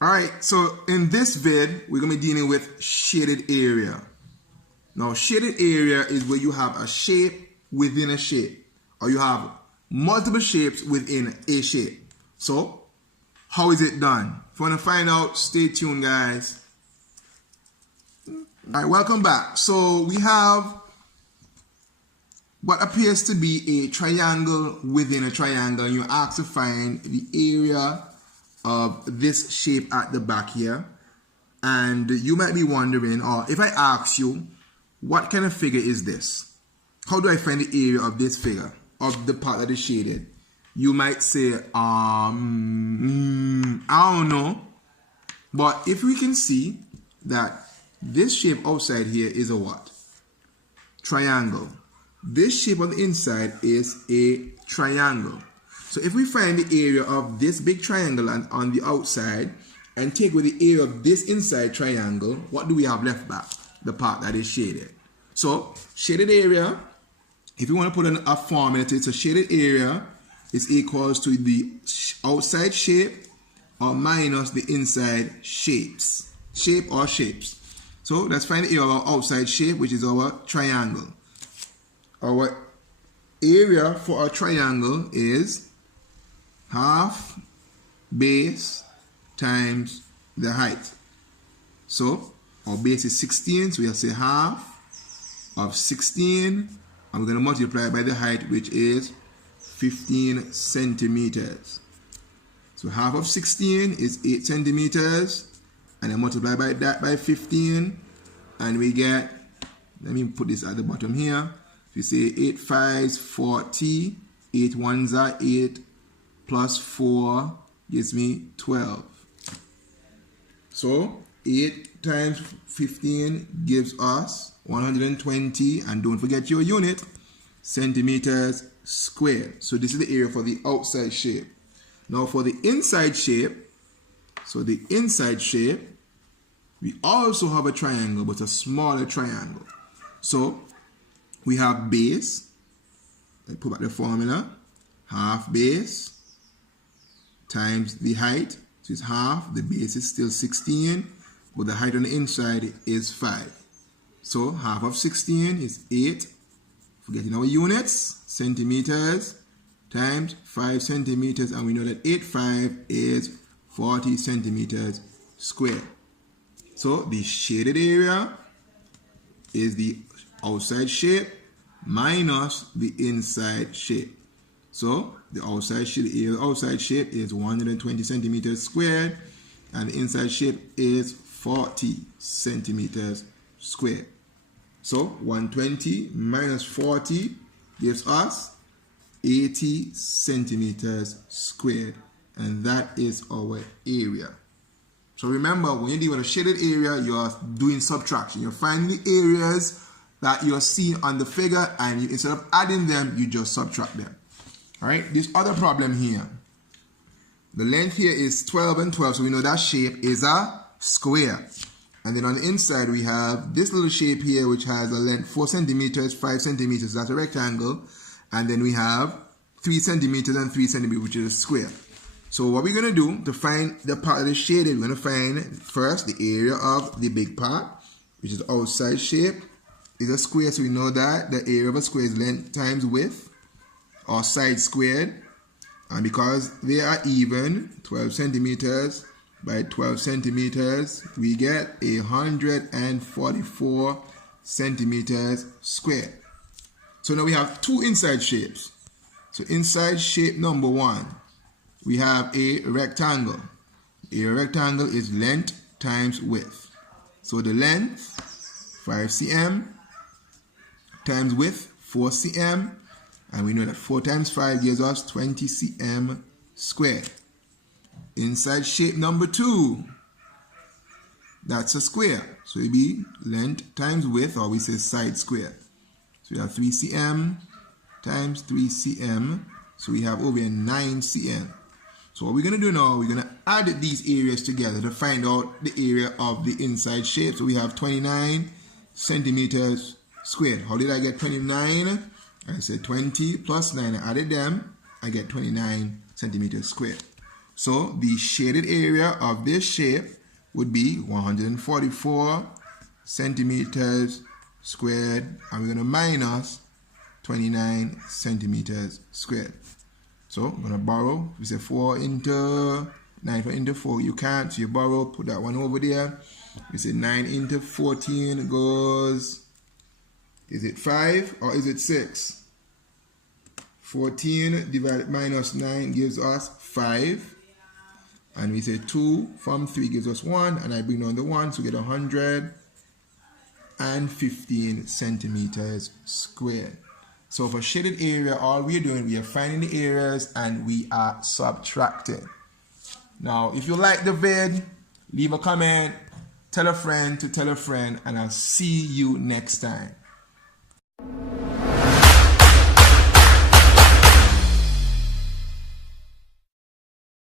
Alright, so in this vid, we're going to be dealing with shaded area. Now, shaded area is where you have a shape within a shape, or you have multiple shapes within a shape. So, how is it done? If you want to find out, stay tuned, guys. Alright, welcome back. So, we have what appears to be a triangle within a triangle, and you're asked to find the area of this shape at the back here. And you might be wondering, or if I ask you, what kind of figure is this? How do I find the area of this figure, of the part that is shaded? You might say, I don't know. But if we can see that this shape outside here is a what? Triangle. This shape on the inside is a triangle. So if we find the area of this big triangle on the outside and take away the area of this inside triangle, what do we have left back? The part that is shaded. So shaded area, if you want to put in a formula to it, so shaded area is equals to the outside shape or minus the inside shapes. Shape or shapes. So let's find the area of our outside shape, which is our triangle. Our area for our triangle is half base times the height. So our base is 16, so we'll say half of 16, and we're going to multiply by the height, which is 15 centimeters. So half of 16 is 8 centimeters, and then multiply by that by 15, and we get, let me put this at the bottom here. If you say 8 5s 40, 8 1s are 8, plus 4 gives me 12. So 8 times 15 gives us 120, and don't forget your unit, centimeters squared. So this is the area for the outside shape. Now for the inside shape, so the inside shape, we also have a triangle, but a smaller triangle. So we have base, let's put back the formula, half base times the height, so it's half, the base is still 16, but the height on the inside is 5. So half of 16 is 8, forgetting our units, centimeters, times 5 centimeters, and we know that 8 5 is 40 centimeters squared. So the shaded area is the outside shape minus the inside shape. So the outside shape is 120 centimeters squared, and the inside shape is 40 centimeters squared. So 120 minus 40 gives us 80 centimeters squared, and that is our area. So remember, when you deal with a shaded area, you're doing subtraction. You're finding the areas that you're seeing on the figure, and instead of adding them, you just subtract them. All right, this other problem here. The length here is 12 and 12, so we know that shape is a square. And then on the inside, we have this little shape here, which has a length 4 centimeters, 5 centimeters, that's a rectangle. And then we have 3 centimeters and 3 centimeters, which is a square. So what we're going to do to find the part that is shaded, we're going to find first the area of the big part, which is the outside shape, is a square. So we know that the area of a square is length times width, or side squared. And because they are even, 12 centimeters by 12 centimeters, we get 144 centimeters squared. So now we have two inside shapes. So inside shape number 1, we have a rectangle. A rectangle is length times width. So the length, 5 cm, times width, 4 cm. And we know that 4 times 5 gives us 20 cm squared. Inside shape number 2, that's a square. So it'll be length times width, or we say side square. So we have 3 cm times 3 cm. So we have over 9 cm. So what we're going to do now, we're going to add these areas together to find out the area of the inside shape. So we have 29 centimeters squared. How did I get 29? I said 20 plus 9. I added them. I get 29 centimeters squared. So the shaded area of this shape would be 144 centimeters squared, and we're going to minus 29 centimeters squared. So I'm going to borrow. We say 4 into 9 into 4. You can't, so you borrow, put that one over there. We say 9 into 14 goes, is it 5 or is it 6? 14 divided minus 9 gives us 5. And we say 2 from 3 gives us 1. And I bring down the 1, so we get 115 centimeters squared. So for shaded area, all we're doing, we are finding the areas and we are subtracting. Now, if you like the vid, leave a comment, tell a friend to tell a friend, and I'll see you next time.